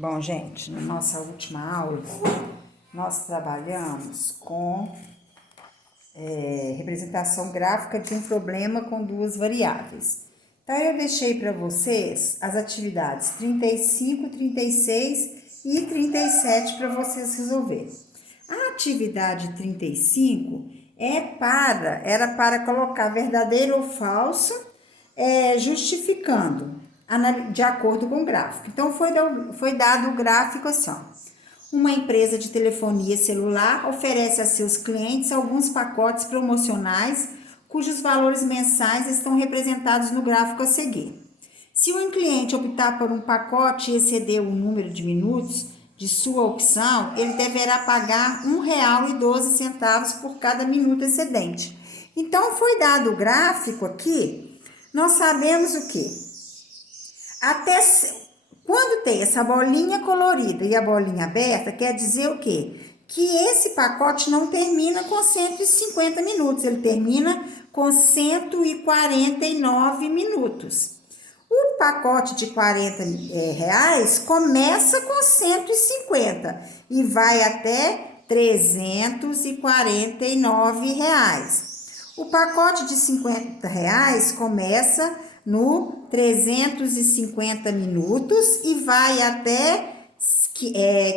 Bom, gente, na nossa última aula, nós trabalhamos com representação gráfica de um problema com duas variáveis. Então, eu deixei para vocês as atividades 35, 36 e 37 para vocês resolverem. A atividade 35 era para colocar verdadeiro ou falso, justificando de acordo com o gráfico. Então, foi dado o gráfico assim, ó. Uma empresa de telefonia celular oferece a seus clientes alguns pacotes promocionais cujos valores mensais estão representados no gráfico a seguir. Se um cliente optar por um pacote e exceder o número de minutos de sua opção, ele deverá pagar R$ 1,12 por cada minuto excedente. Então, foi dado o gráfico aqui, nós sabemos o quê? Quando tem essa bolinha colorida e a bolinha aberta, quer dizer o quê? Que esse pacote não termina com 150 minutos, ele termina com 149 minutos. O pacote de R$40 começa com 150 e vai até R$349. O pacote de R$50 começa no 350 minutos e vai até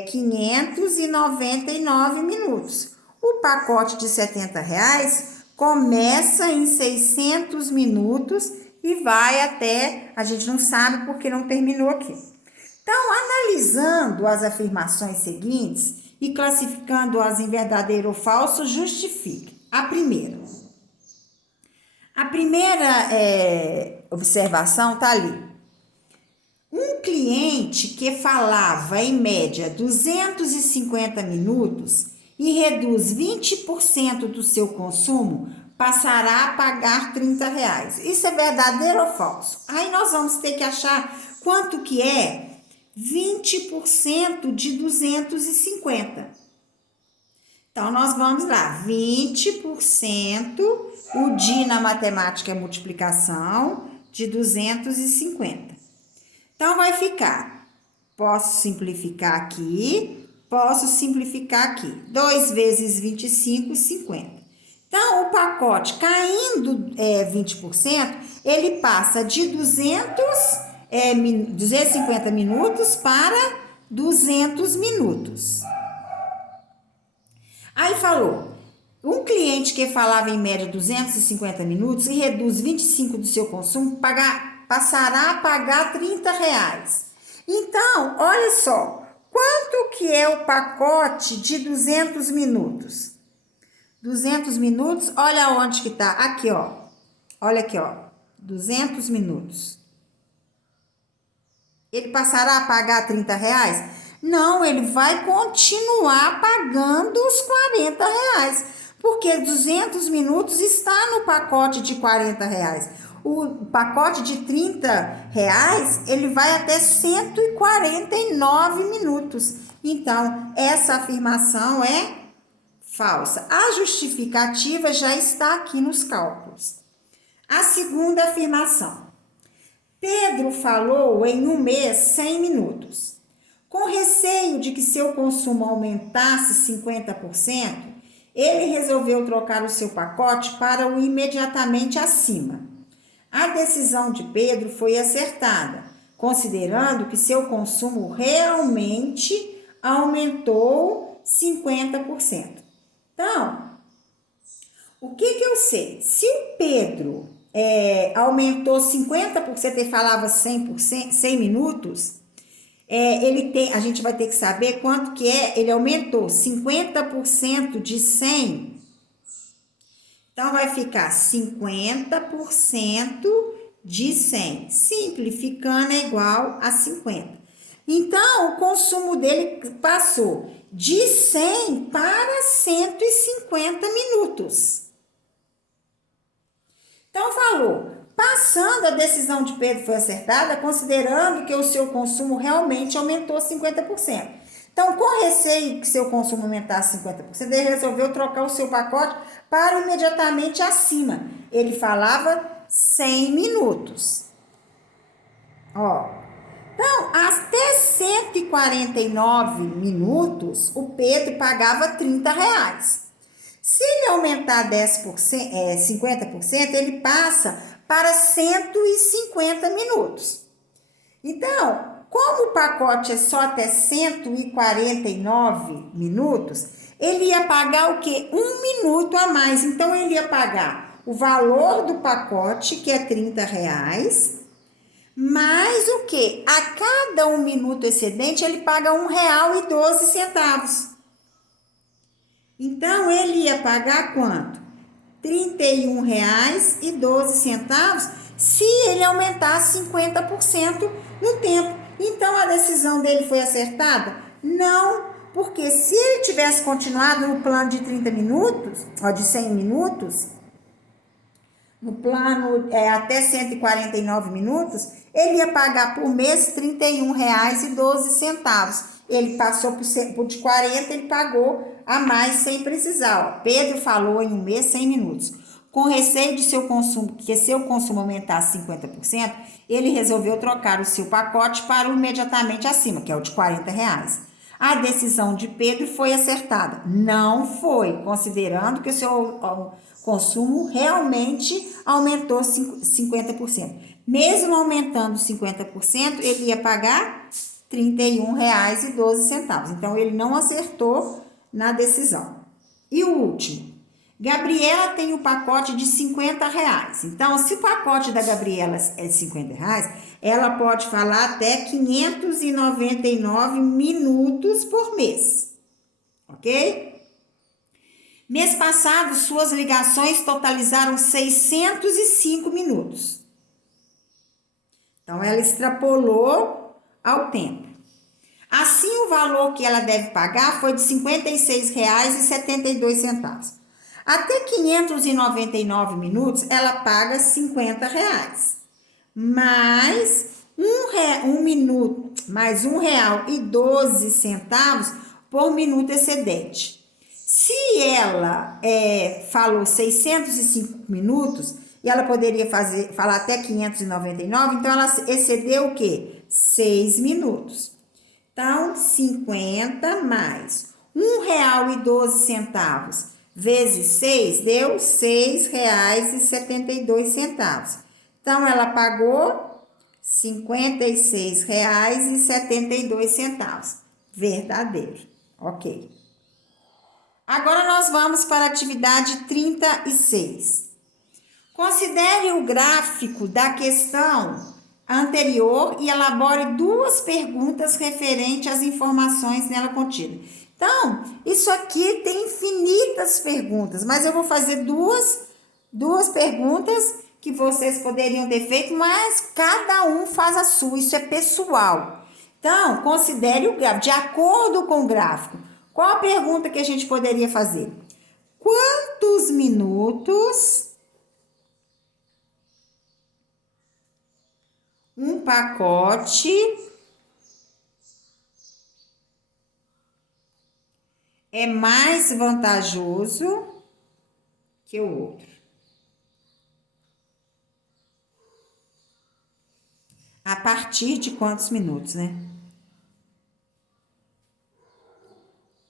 599 minutos. O pacote de R$70 começa em 600 minutos e vai até, a gente não sabe porque não terminou aqui. Então, analisando as afirmações seguintes e classificando-as em verdadeiro ou falso, justifique. A primeira observação está ali. Um cliente que falava em média 250 minutos e reduz 20% do seu consumo, passará a pagar R$30. Isso é verdadeiro ou falso? Aí nós vamos ter que achar quanto que é 20% de 250. Então, nós vamos lá, 20%, o DI na matemática é multiplicação, de 250. Então, vai ficar, posso simplificar aqui, 2 vezes 25, 50. Então, o pacote caindo 20%, ele passa de 250 minutos para 200 minutos. Aí falou, um cliente que falava em média 250 minutos e reduz 25% do seu consumo, passará a pagar R$30. Então, olha só, quanto que é o pacote de 200 minutos? 200 minutos, olha onde que tá, aqui ó, olha aqui ó, 200 minutos. Ele passará a pagar R$30? Não, ele vai continuar pagando os R$40, porque 200 minutos está no pacote de R$40. O pacote de R$30, ele vai até 149 minutos. Então, essa afirmação é falsa. A justificativa já está aqui nos cálculos. A segunda afirmação. Pedro falou em um mês 100 minutos. Com receio de que seu consumo aumentasse 50%, ele resolveu trocar o seu pacote para o imediatamente acima. A decisão de Pedro foi acertada, considerando que seu consumo realmente aumentou 50%. Então, o que eu sei? Se o Pedro aumentou 50% e falava 100%, 100 minutos, a gente vai ter que saber quanto que ele aumentou 50% de 100. Então, vai ficar 50% de 100. Simplificando é igual a 50. Então, o consumo dele passou de 100 para 150 minutos. Então, falou, passando a decisão de Pedro foi acertada, considerando que o seu consumo realmente aumentou 50%. Então, com receio que seu consumo aumentasse 50%, ele resolveu trocar o seu pacote para imediatamente acima. Ele falava 100 minutos. Ó. Então, até 149 149 minutos, o Pedro pagava R$ 30. Se ele aumentar 50%, ele passa para 150 minutos. Então, como o pacote é só até 149 minutos, ele ia pagar o quê? 1 minuto a mais. Então, ele ia pagar o valor do pacote, que é R$ 30, mais o quê? A cada 1 minuto excedente, ele paga R$ 1,12. Então, ele ia pagar quanto? R$ 31,12 se ele aumentasse 50% no tempo. Então, a decisão dele foi acertada? Não, porque se ele tivesse continuado no plano de 30 minutos, ó, de 100 minutos, no plano até 149 minutos, ele ia pagar por mês R$ 31,12. Ele passou por de 40, ele pagou a mais sem precisar. Ó. Pedro falou em um mês, 100 minutos. Com receio de seu consumo, que seu consumo aumentasse 50%, ele resolveu trocar o seu pacote para o imediatamente acima, que é o de R$ 40. A decisão de Pedro foi acertada? Não foi, considerando que o seu consumo realmente aumentou 50%. Mesmo aumentando 50%, ele ia pagar R$ 31,12. Então, ele não acertou na decisão. E o último, Gabriela tem o pacote de R$ 50. Então, se o pacote da Gabriela é de R$ 50, ela pode falar até 599 minutos por mês, ok? Mês passado, suas ligações totalizaram 605 minutos. Então, ela extrapolou ao tempo. Assim, o valor que ela deve pagar foi de R$ 56,72. Até 599 minutos, ela paga R$ 50. Mais mais R$ 1,12 por minuto excedente. Se ela falou 605 minutos e ela poderia falar até 599, então ela excedeu o quê? 6 minutos. Então, 50 mais R$ 1,12 vezes 6 deu R$ 6,72. Então, ela pagou R$ 56,72. Verdadeiro. Ok. Agora, nós vamos para a atividade 36. Considere o gráfico da questão anterior e elabore 2 perguntas referentes às informações nela contidas. Então, isso aqui tem infinitas perguntas, mas eu vou fazer duas perguntas que vocês poderiam ter feito, mas cada um faz a sua, isso é pessoal. Então, considere o gráfico, de acordo com o gráfico. Qual a pergunta que a gente poderia fazer? Quantos minutos um pacote é mais vantajoso que o outro? A partir de quantos minutos, né?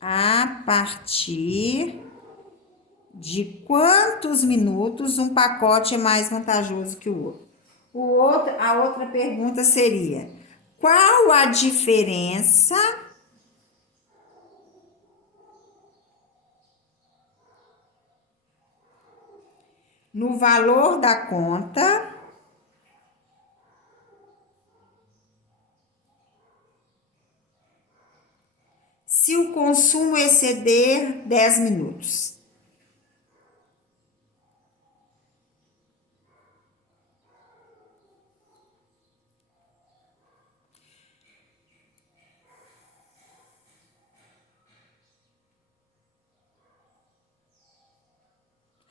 A partir de quantos minutos um pacote é mais vantajoso que o outro? A outra pergunta seria: qual a diferença no valor da conta se o consumo exceder 10 minutos?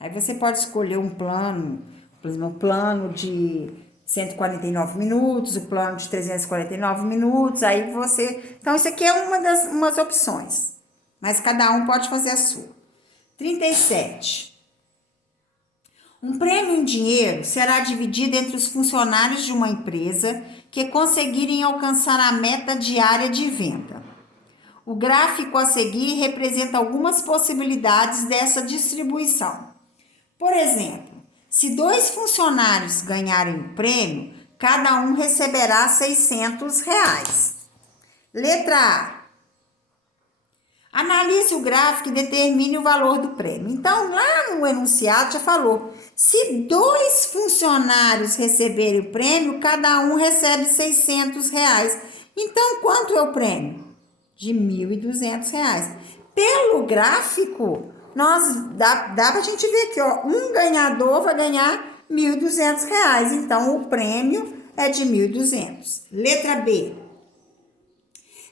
Aí você pode escolher um plano, por exemplo, um plano de 149 minutos, o plano de 349 minutos, aí você... Então, isso aqui é umas opções, mas cada um pode fazer a sua. 37. Um prêmio em dinheiro será dividido entre os funcionários de uma empresa que conseguirem alcançar a meta diária de venda. O gráfico a seguir representa algumas possibilidades dessa distribuição. Por exemplo, se 2 funcionários ganharem o prêmio, cada um receberá R$ 600. Letra A. Analise o gráfico e determine o valor do prêmio. Então, lá no enunciado já falou, se 2 funcionários receberem o prêmio, cada um recebe R$ 600. Então, quanto é o prêmio? De R$ 1.200. Pelo gráfico, dá para a gente ver aqui, ó, um ganhador vai ganhar R$ 1.200. Então, o prêmio é de 1.200. Letra B.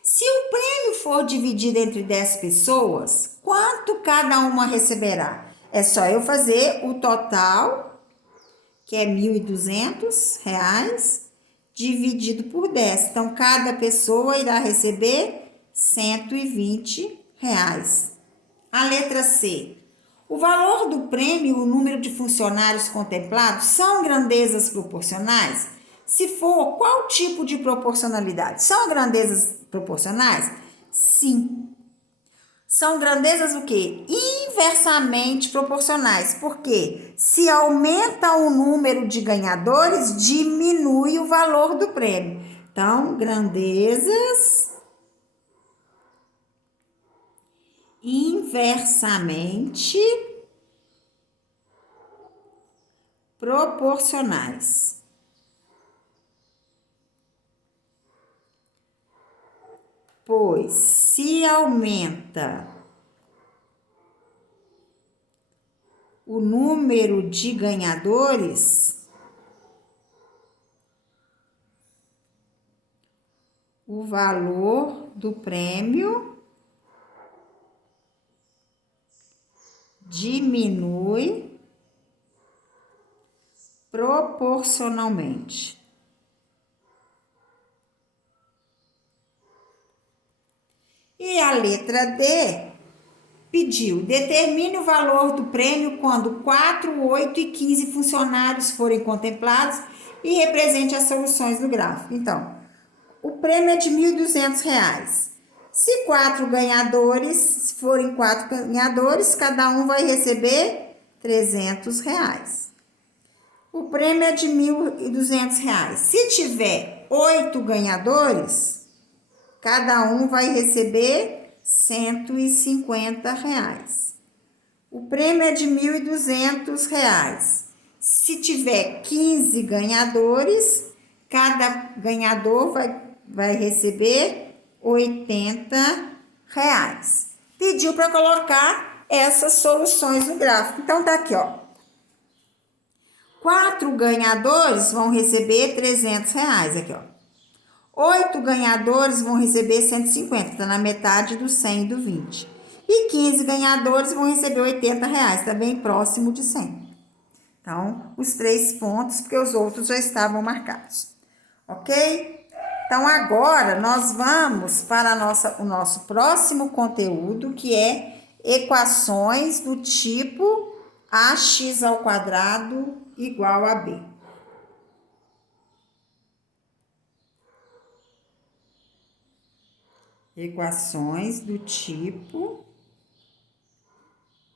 Se o prêmio for dividido entre 10 pessoas, quanto cada uma receberá? É só eu fazer o total, que é R$ 1.200, dividido por 10. Então, cada pessoa irá receber R$ 120. A letra C. O valor do prêmio e o número de funcionários contemplados são grandezas proporcionais? Se for, qual tipo de proporcionalidade? São grandezas proporcionais? Sim. São grandezas o quê? Inversamente proporcionais. Por quê? Se aumenta o número de ganhadores, diminui o valor do prêmio. Então, grandezas inversamente proporcionais. Pois se aumenta o número de ganhadores, o valor do prêmio diminui proporcionalmente. E a letra D pediu, determine o valor do prêmio quando 4, 8 e 15 funcionários forem contemplados e represente as soluções do gráfico. Então, o prêmio é de R$ 1.200. Se 4 ganhadores, se forem 4 ganhadores, cada um vai receber R$ 300. O prêmio é de R$ 1.200. Se tiver 8 ganhadores, cada um vai receber R$ 150. O prêmio é de R$ 1.200. Se tiver 15 ganhadores, cada ganhador vai receber R$ 80. Pediu para colocar essas soluções no gráfico. Então, tá aqui, ó. 4 ganhadores vão receber R$ 300. Aqui, ó. 8 ganhadores vão receber 150, está na metade do 100 e do 20. E 15 ganhadores vão receber R$ 80, está bem próximo de 100. Então, os 3 pontos, porque os outros já estavam marcados. Ok? Então, agora nós vamos para o nosso próximo conteúdo, que é equações do tipo ax² igual a b. Equações do tipo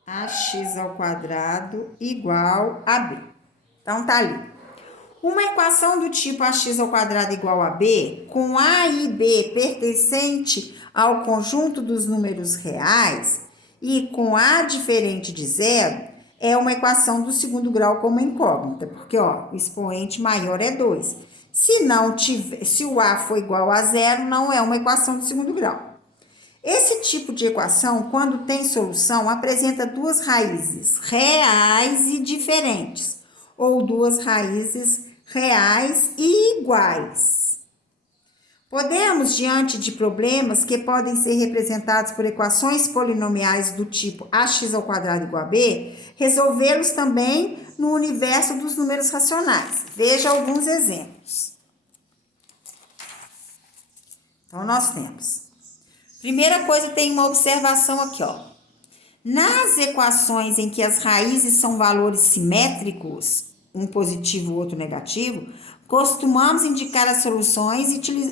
ax² igual a b. Então, tá ali. Uma equação do tipo ax² igual a b, com a e b pertencente ao conjunto dos números reais e com a diferente de zero, é uma equação do segundo grau como incógnita, porque ó, o expoente maior é 2. Se o a for igual a zero, não é uma equação do segundo grau. Esse tipo de equação, quando tem solução, apresenta 2 raízes reais e diferentes, ou 2 raízes reais e iguais. Podemos, diante de problemas que podem ser representados por equações polinomiais do tipo ax² igual a b, resolvê-los também no universo dos números racionais. Veja alguns exemplos. Então, nós temos. Primeira coisa, tem uma observação aqui, ó. Nas equações em que as raízes são valores simétricos, um positivo e outro negativo, costumamos indicar as soluções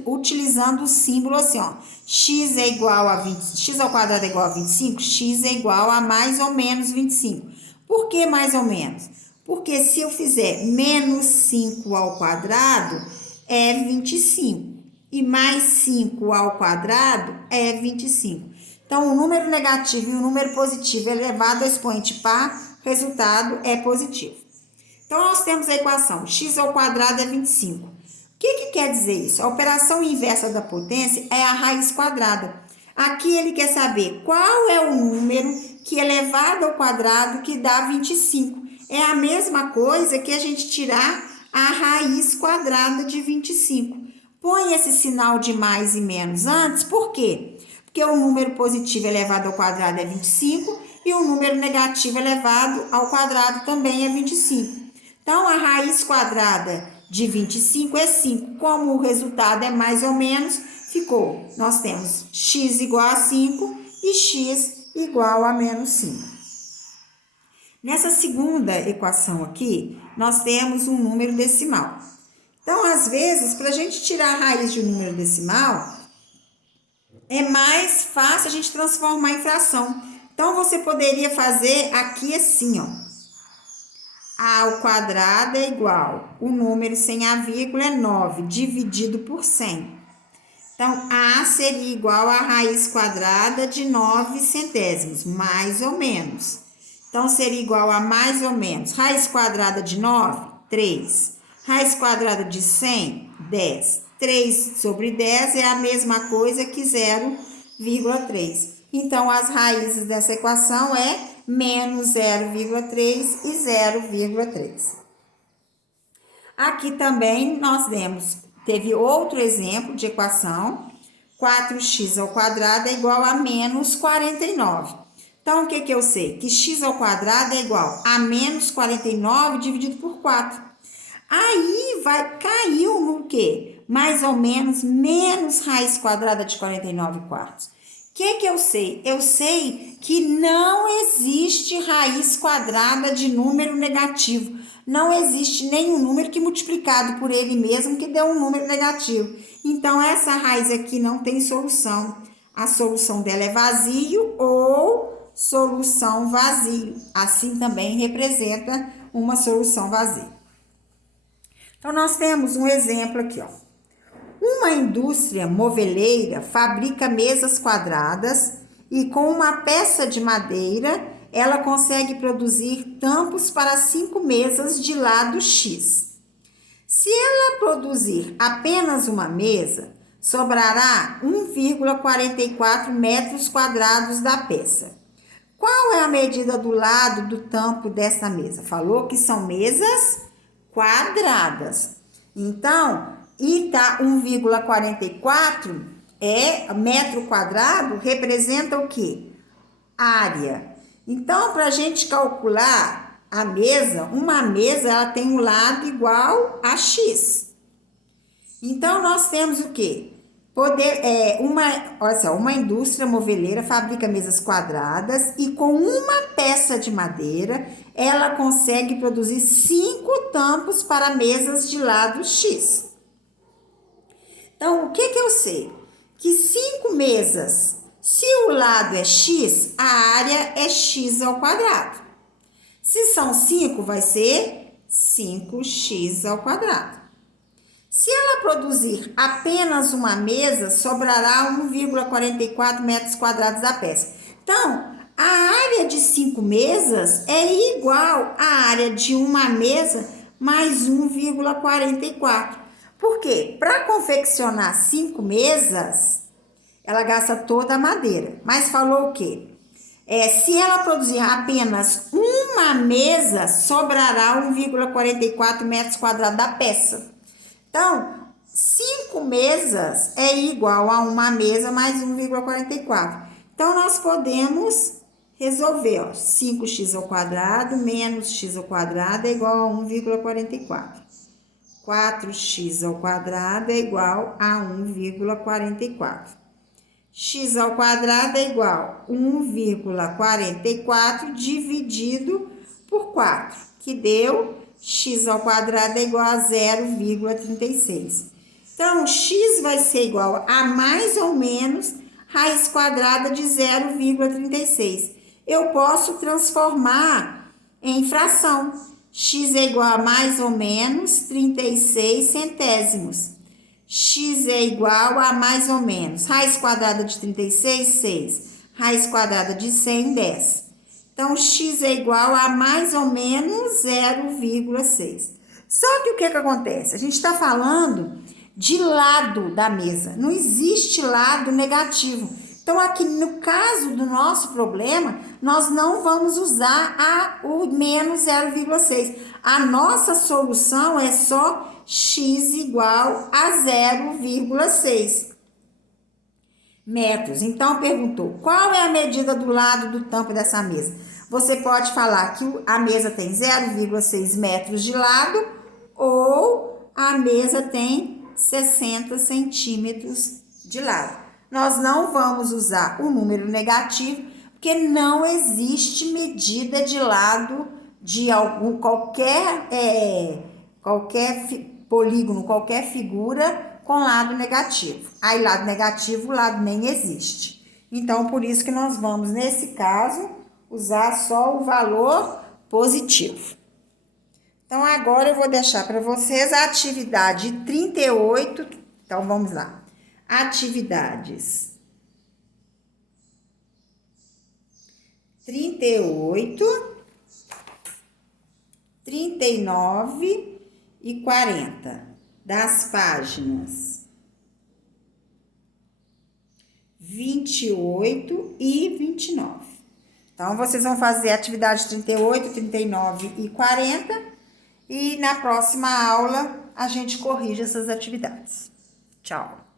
utilizando o símbolo assim, ó. X é igual a 20, x ao quadrado é igual a 25, x é igual a mais ou menos 25. Por que mais ou menos? Porque se eu fizer menos 5 ao quadrado, é 25. E mais 5 ao quadrado é 25. Então, o número negativo e o número positivo elevado ao expoente par, o resultado é positivo. Então, nós temos a equação x ao quadrado é 25. O que quer dizer isso? A operação inversa da potência é a raiz quadrada. Aqui ele quer saber qual é o número que elevado ao quadrado que dá 25. É a mesma coisa que a gente tirar a raiz quadrada de 25. Põe esse sinal de mais e menos antes, por quê? Porque o número positivo elevado ao quadrado é 25 e o número negativo elevado ao quadrado também é 25. Então, a raiz quadrada de 25 é 5. Como o resultado é mais ou menos, ficou. Nós temos x igual a 5 e x igual a menos 5. Nessa segunda equação aqui, nós temos um número decimal. Então, às vezes, para a gente tirar a raiz de um número decimal, é mais fácil a gente transformar em fração. Então, você poderia fazer aqui assim, ó. A ao quadrado é igual, o número sem a vírgula é 9, dividido por 100. Então, A seria igual a raiz quadrada de 9 centésimos, mais ou menos. Então, seria igual a mais ou menos. Raiz quadrada de 9, 3. Raiz quadrada de 100, 10. 3 sobre 10 é a mesma coisa que 0,3. Então, as raízes dessa equação é menos 0,3 e 0,3. Aqui também nós teve outro exemplo de equação, 4x ao quadrado é igual a menos 49. Então, o que eu sei? Que x ao quadrado é igual a menos 49 dividido por 4. Aí caiu no quê? Mais ou menos menos raiz quadrada de 49 quartos. O que eu sei? Eu sei que não existe raiz quadrada de número negativo. Não existe nenhum número que multiplicado por ele mesmo que dê um número negativo. Então, essa raiz aqui não tem solução. A solução dela é vazio ou solução vazio. Assim também representa uma solução vazia. Então, nós temos um exemplo aqui, ó. Uma indústria moveleira fabrica mesas quadradas e com uma peça de madeira ela consegue produzir tampos para 5 mesas de lado X. Se ela produzir apenas uma mesa, sobrará 1,44 metros quadrados da peça. Qual é a medida do lado do tampo dessa mesa? Falou que são mesas quadradas. Então, e tá 1,44 metro quadrado, representa o quê? Área. Então, para a gente calcular a mesa, uma mesa ela tem um lado igual a X. Então, nós temos o quê? Uma indústria moveleira fabrica mesas quadradas e com uma peça de madeira, ela consegue produzir 5 tampos para mesas de lado X. Então, o que eu sei? Que 5 mesas, se o lado é X, a área é X ao quadrado. Se são 5, vai ser 5x ao quadrado. Se ela produzir apenas uma mesa, sobrará 1,44 metros quadrados da peça. Então, a área de 5 mesas é igual à área de uma mesa mais 1,44. Por quê? Para confeccionar 5 mesas, ela gasta toda a madeira. Mas falou o quê? Se ela produzir apenas uma mesa, sobrará 1,44 metros quadrados da peça. Então, 5 mesas é igual a uma mesa mais 1,44. Então, nós podemos resolver, ó, 5x ao quadrado menos x ao quadrado é igual a 1,44. 4x ao quadrado é igual a 1,44. X ao quadrado é igual a 1,44 dividido por 4, que deu x ao quadrado é igual a 0,36. Então, x vai ser igual a mais ou menos raiz quadrada de 0,36. Eu posso transformar em fração. X é igual a mais ou menos 36 centésimos. X é igual a mais ou menos raiz quadrada de 36, 6. Raiz quadrada de 100, 10. Então, x é igual a mais ou menos 0,6. Só que o que acontece? A gente está falando de lado da mesa. Não existe lado negativo. Então, aqui no caso do nosso problema, nós não vamos usar o menos 0,6. A nossa solução é só x igual a 0,6 metros. Então, perguntou, qual é a medida do lado do tampo dessa mesa? Você pode falar que a mesa tem 0,6 metros de lado ou a mesa tem 60 centímetros de lado. Nós não vamos usar o número negativo, porque não existe medida de lado de qualquer polígono, qualquer figura com lado negativo. Aí, lado negativo, o lado nem existe. Então, por isso que nós vamos, nesse caso, usar só o valor positivo. Então, agora eu vou deixar para vocês a atividade 38. Então, vamos lá. Atividades 38, 39 e 40, das páginas 28 e 29. Então, vocês vão fazer a atividade 38, 39 e 40 e na próxima aula a gente corrige essas atividades. Tchau!